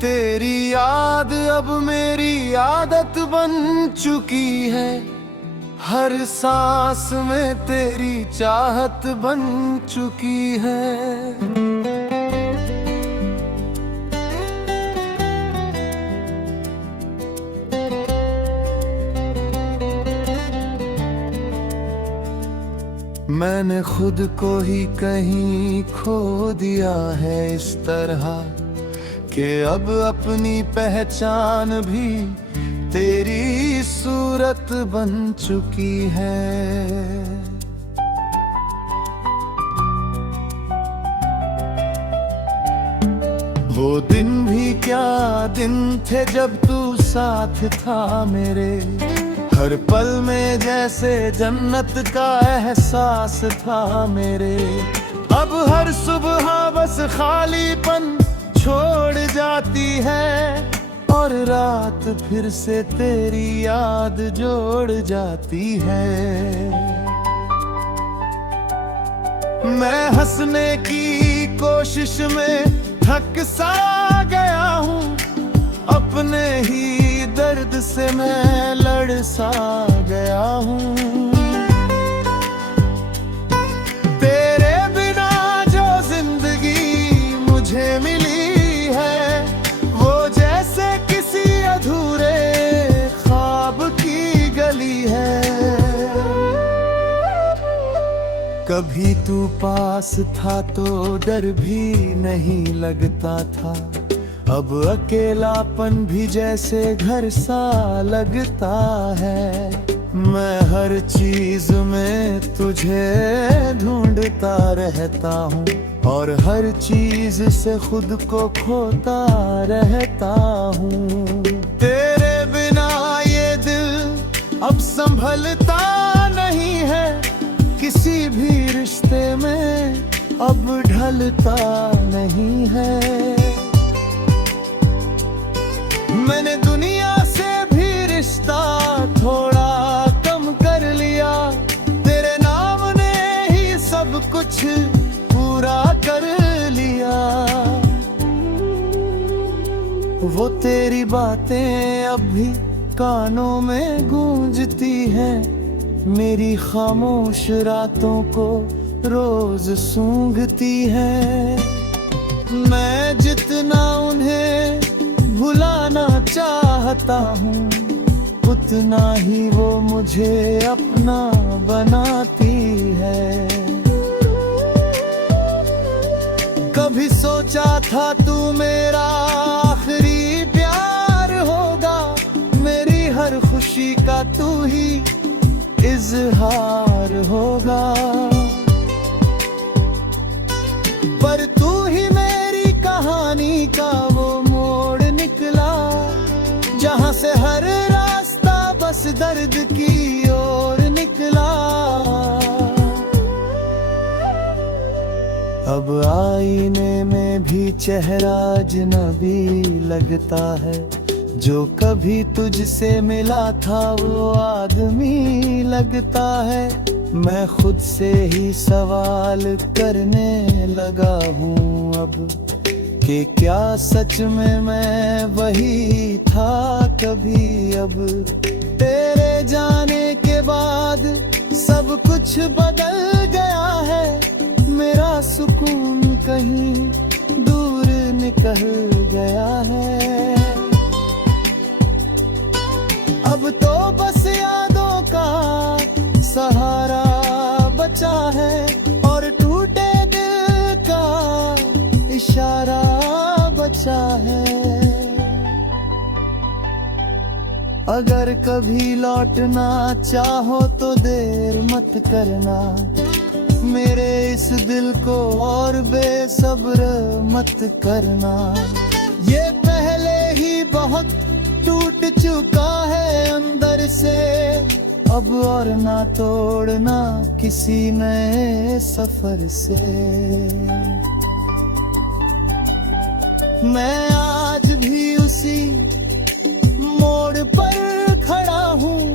तेरी याद अब मेरी आदत बन चुकी है, हर सांस में तेरी चाहत बन चुकी है। मैंने खुद को ही कहीं खो दिया है इस तरह कि अब अपनी पहचान भी तेरी सूरत बन चुकी है। वो दिन भी क्या दिन थे जब तू साथ था मेरे, हर पल में जैसे जन्नत का एहसास था मेरे। अब हर सुबह बस खालीपन छोड़ जाती है और रात फिर से तेरी याद जोड़ जाती है। मैं हंसने की कोशिश में थक सा गया हूँ, अपने ही दर्द से मैं लड़ सा गया हूँ। तेरे बिना जो जिंदगी मुझे मिली है, वो जैसे किसी अधूरे ख्वाब की गली है। कभी तू पास था तो डर भी नहीं लगता था, अब अकेलापन भी जैसे घर सा लगता है। मैं हर चीज में तुझे ढूंढता रहता हूँ और हर चीज से खुद को खोता रहता हूँ। तेरे बिना ये दिल अब संभलता नहीं है, किसी भी रिश्ते में अब ढलता नहीं है। मैंने दुनिया से भी रिश्ता थोड़ा कम कर लिया, तेरे नाम ने ही सब कुछ पूरा कर लिया। वो तेरी बातें अब भी कानों में गूंजती हैं, मेरी खामोश रातों को रोज सूंघती है। मैं जितना उन्हें भुलाना चाहता हूँ, उतना ही वो मुझे अपना बनाती है। कभी सोचा था तू मेरा आखिरी प्यार होगा, मेरी हर खुशी का तू ही इजहार होगा। पर तू ही मेरी कहानी का वो मोड़ निकला, जहां से हर रास्ता बस दर्द की ओर निकला। अब आईने में भी चेहरा अजनबी लगता है, जो कभी तुझसे मिला था वो आदमी लगता है। मैं खुद से ही सवाल करने लगा हूँ अब कि क्या सच में मैं वही था कभी। अब तेरे जाने के बाद सब कुछ बदल गया है, मेरा सुकून कहीं दूर निकल गया है। अब तो बस यादों का सहारा बचा है और टूटे दिल का इशारा बचा है। अगर कभी लौटना चाहो तो देर मत करना, मेरे इस दिल को और बेसब्र मत करना। ये पहले ही बहुत टूट चुका है अंदर से, अब और ना तोड़ना किसी नए सफर से। मैं आज भी उसी मोड़ पर खड़ा हूँ,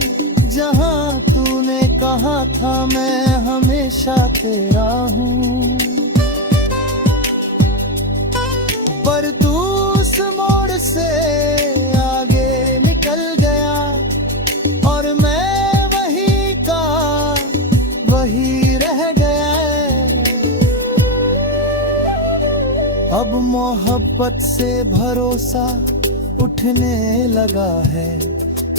जहाँ तूने कहा था मैं हमेशा तेरा हूँ। पर तू उस मोड़ अब मोहब्बत से भरोसा उठने लगा है,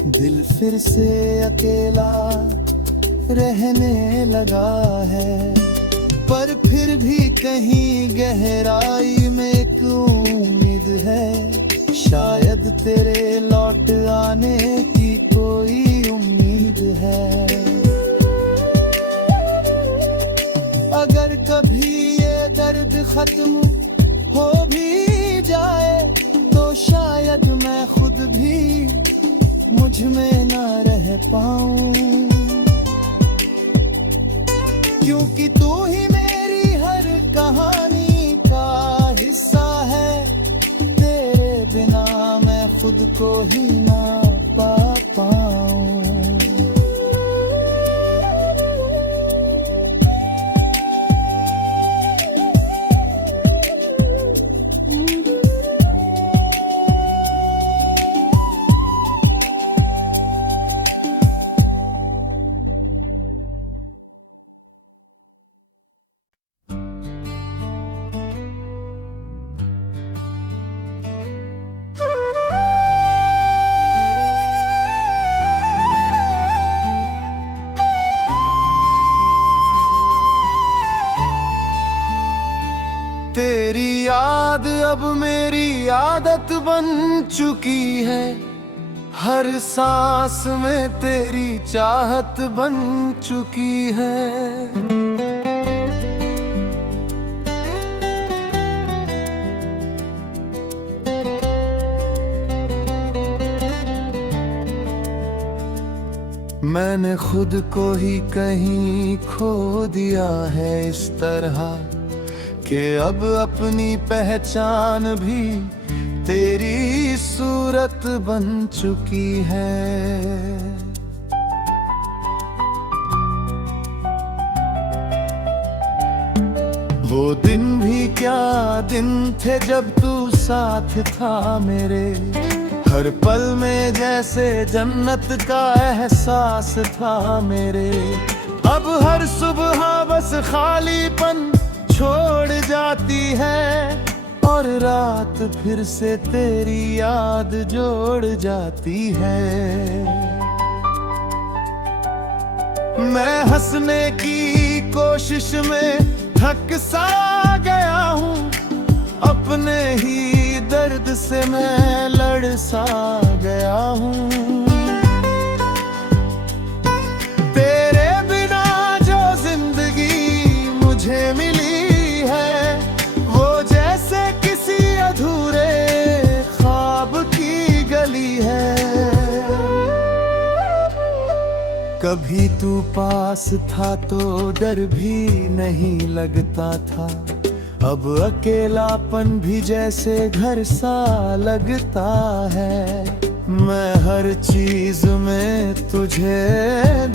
दिल फिर से अकेला रहने लगा है। पर फिर भी कहीं गहराई में एक उम्मीद है, शायद तेरे लौट आने की कोई उम्मीद है। अगर कभी ये दर्द खत्म हो भी जाए तो शायद मैं खुद भी मुझ में ना रह पाऊं, क्योंकि तू ही मेरी हर कहानी का हिस्सा है। तेरे बिना मैं खुद को ही ना पा पाऊं। तेरी याद अब मेरी आदत बन चुकी है, हर सांस में तेरी चाहत बन चुकी है। मैंने खुद को ही कहीं खो दिया है इस तरह कि अब अपनी पहचान भी तेरी सूरत बन चुकी है। वो दिन भी क्या दिन थे जब तू साथ था मेरे, हर पल में जैसे जन्नत का एहसास था मेरे। अब हर सुबह बस खालीपन छोड़ जाती है और रात फिर से तेरी याद जोड़ जाती है। मैं हंसने की कोशिश में थक सा गया हूँ, अपने ही दर्द से मैं लड़ सा गया हूँ। तेरे बिना जो जिंदगी मुझे मिली है, वो जैसे किसी अधूरे ख्वाब की गली है। कभी तू पास था तो डर भी नहीं लगता था, अब अकेलापन भी जैसे घर सा लगता है। मैं हर चीज में तुझे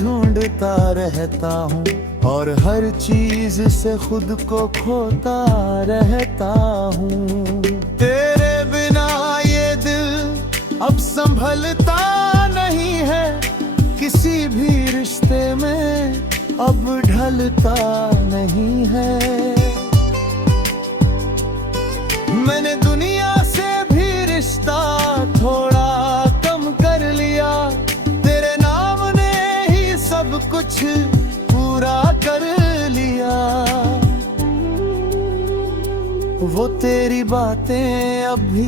ढूंढता रहता हूँ और हर चीज से खुद को खोता रहता हूँ। तेरे बिना ये दिल अब संभलता नहीं है, किसी भी रिश्ते में अब ढलता नहीं है। मैंने दुनिया से भी रिश्ता थोड़ा कम कर लिया, तेरे नाम ने ही सब कुछ पूरा कर लिया। वो तेरी बातें अब भी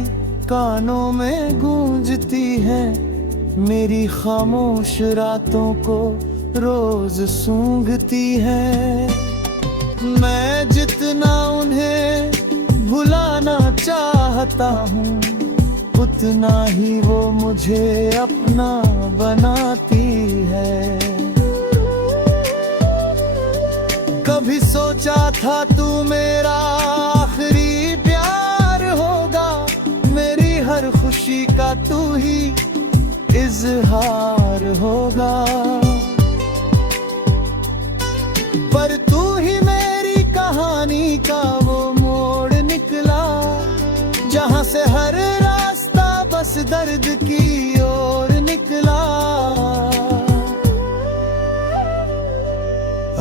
कानों में गूंजती हैं, मेरी खामोश रातों को रोज सूंघती है। मैं जितना उन्हें भुलाना चाहता हूँ, उतना ही वो मुझे अपना बनाती है। कभी सोचा था तू मेरा आखिरी प्यार होगा, मेरी हर खुशी का तू ही इजहार होगा। पर तू ही मेरी कहानी का वो मोड़ निकला, जहां से हर रास्ता बस दर्द की ओर निकला।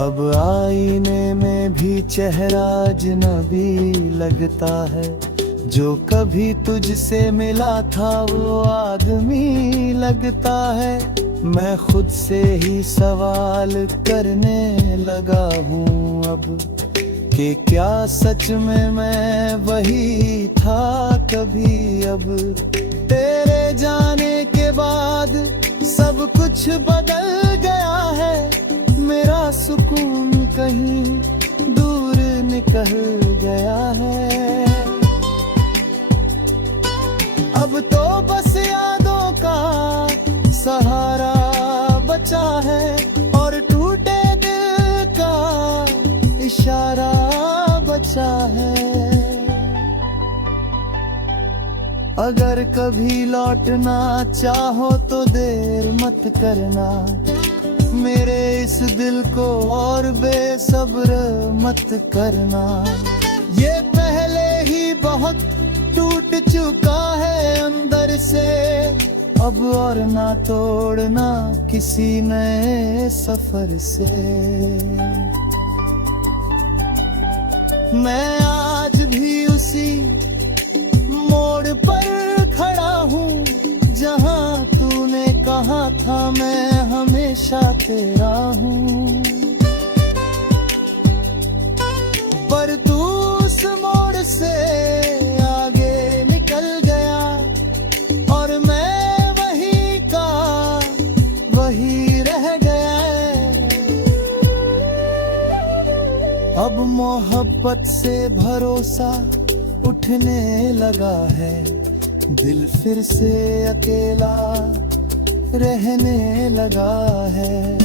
अब आईने में भी चेहरा अजनबी लगता है, जो कभी तुझसे मिला था वो आदमी लगता है। मैं खुद से ही सवाल करने लगा हूँ अब कि क्या सच में मैं वही था कभी। अब तेरे जाने के बाद सब कुछ बदल गया है। मेरा सुकून कहीं दूर निकल गया है। अब तो बस यादों का सहारा बचा है और टूटे दिल का इशारा बचा है। अगर कभी लौटना चाहो तो देर मत करना, मेरे इस दिल को और बेसब्र मत करना। ये पहले ही बहुत टूट चुका है अंदर से, अब और ना तोड़ना किसी नए सफर से। मैं आज भी उसी मोड़ पर खड़ा हूँ जहाँ तूने कहा था मैं हमेशा तेरा हूँ। पर तू उस मोड़ से आगे निकल गया और मैं वही का वही रह गया। अब मोहब्बत से भरोसा उठने लगा है, दिल फिर से अकेला रहने लगा है।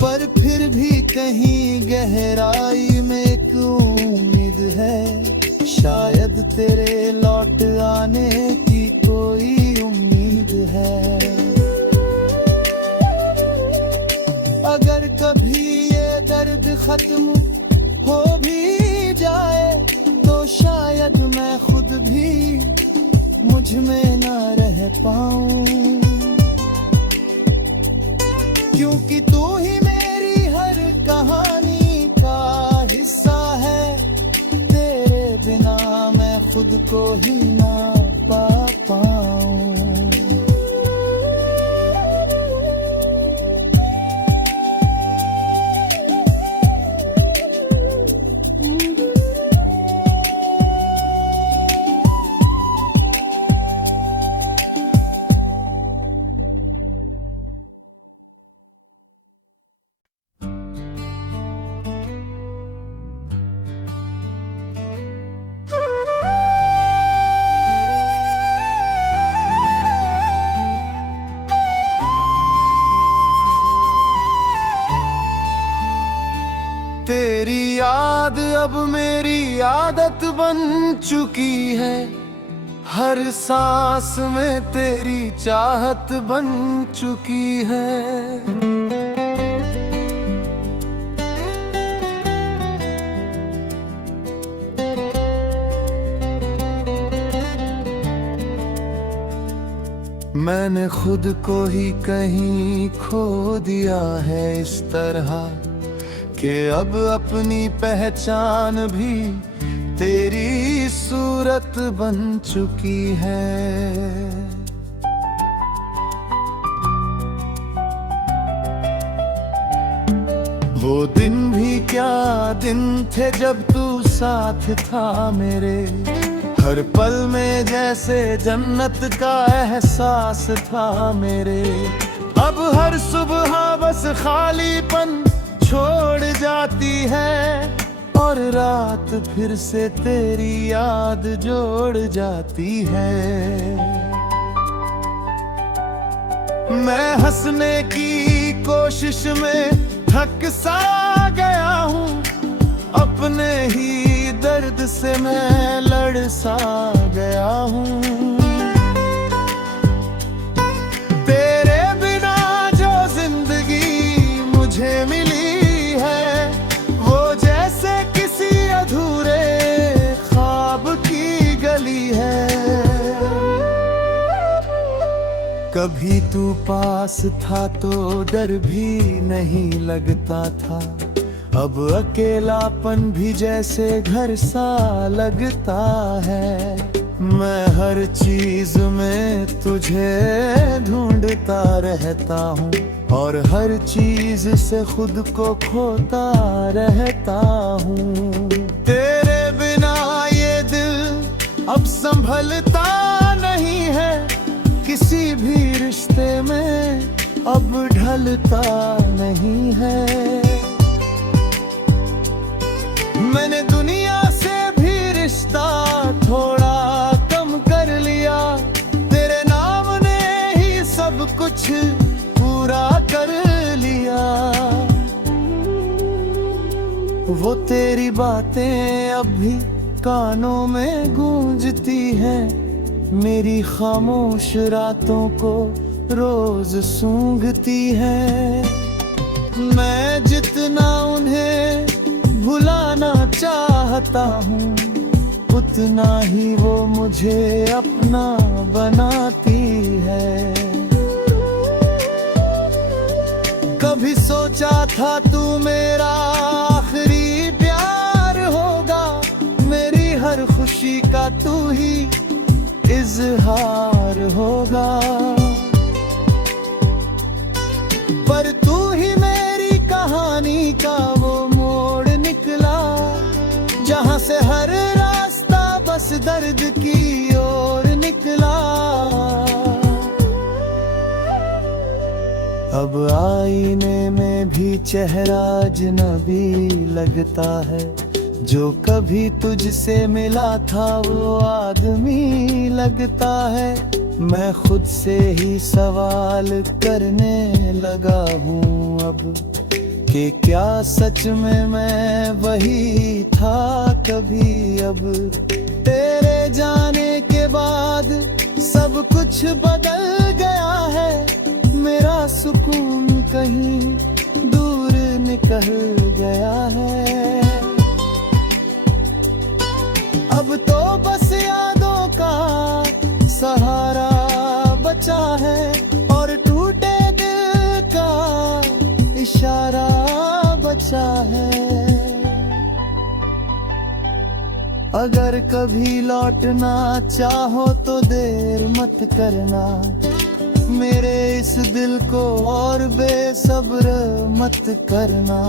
पर फिर भी कहीं गहराई में एक उम्मीद है, शायद तेरे लौट आने की कोई उम्मीद है। अगर कभी ये दर्द खत्म हो भी जाए तो शायद मैं खुद भी मुझ में ना रह पाऊं, क्योंकि तू ही मेरी हर कहानी का हिस्सा है। तेरे बिना मैं खुद को ही ना पा पाऊं। तेरी याद अब मेरी आदत बन चुकी है, हर सांस में तेरी चाहत बन चुकी है। मैंने खुद को ही कहीं खो दिया है इस तरह कि अब अपनी पहचान भी तेरी सूरत बन चुकी है। वो दिन भी क्या दिन थे जब तू साथ था मेरे, हर पल में जैसे जन्नत का एहसास था मेरे। अब हर सुबह बस खालीपन छोड़ जाती है और रात फिर से तेरी याद जोड़ जाती है। मैं हंसने की कोशिश में थक सा गया हूँ, अपने ही दर्द से मैं लड़ सा गया हूँ। तेरे बिना जो जिंदगी मुझे मिली कभी तू पास था तो डर भी नहीं लगता था, अब अकेलापन भी जैसे घर सा लगता है। मैं हर चीज में तुझे ढूंढता रहता हूँ और हर चीज से खुद को खोता रहता हूँ। तेरे बिना ये दिल अब संभलता नहीं है, किसी भी रिश्ते में अब ढलता नहीं है। मैंने दुनिया से भी रिश्ता थोड़ा कम कर लिया, तेरे नाम ने ही सब कुछ पूरा कर लिया। वो तेरी बातें अब भी कानों में गूंजती हैं, मेरी खामोश रातों को रोज सूंघती है। मैं जितना उन्हें भुलाना चाहता हूँ, उतना ही वो मुझे अपना बनाती है। कभी सोचा था तू मेरा आखिरी प्यार होगा, मेरी हर खुशी का तू ही इजहार होगा। पर तू ही मेरी कहानी का वो मोड़ निकला, जहां से हर रास्ता बस दर्द की ओर निकला। अब आईने में भी चेहरा अजनबी लगता है, जो कभी तुझसे मिला था वो आदमी लगता है। मैं खुद से ही सवाल करने लगा हूँ अब, कि क्या सच में मैं वही था कभी अब। तेरे जाने के बाद सब कुछ बदल गया है, मेरा सुकून कहीं दूर निकल गया है। अब तो बस यादों का सहारा बचा है और टूटे दिल का इशारा बचा है। अगर कभी लौटना चाहो तो देर मत करना, मेरे इस दिल को और बेसब्र मत करना।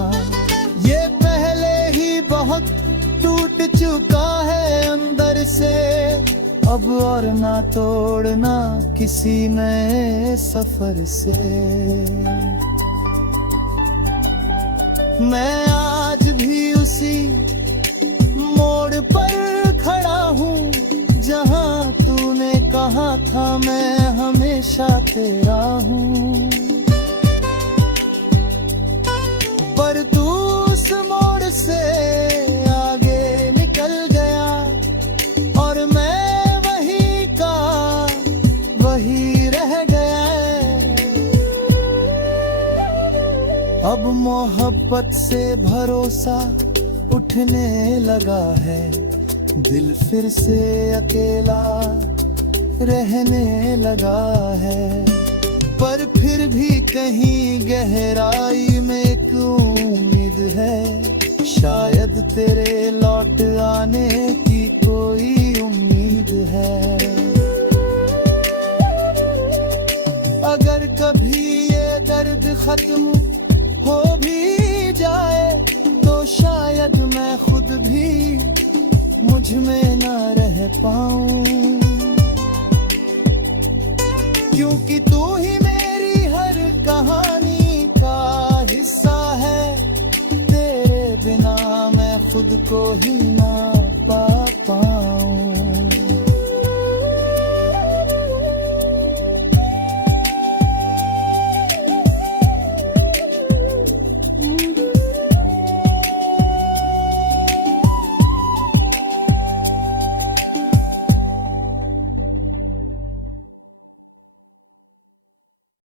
ये पहले ही बहुत टूट चुका है अंदर से, अब और ना तोड़ना किसी नए सफर से। मैं आज भी उसी मोड़ पर खड़ा हूँ, जहाँ तूने कहा था मैं हमेशा तेरा हूँ। पर तू उस मोड़ से आगे निकल गया और मैं वही का वही रह गया। अब मोहब्बत से भरोसा उठने लगा है, दिल फिर से अकेला रहने लगा है। पर फिर भी कहीं गहराई में एक उम्मीद है, शायद तेरे लौट आने की कोई उम्मीद है। अगर कभी ये दर्द खत्म हो भी जाए तो शायद मैं खुद भी मुझ में ना रह पाऊं, क्योंकि तू ही मेरी हर कहानी का हिस्सा है। तेरे बिना मैं खुद को ही ना पा पाऊं।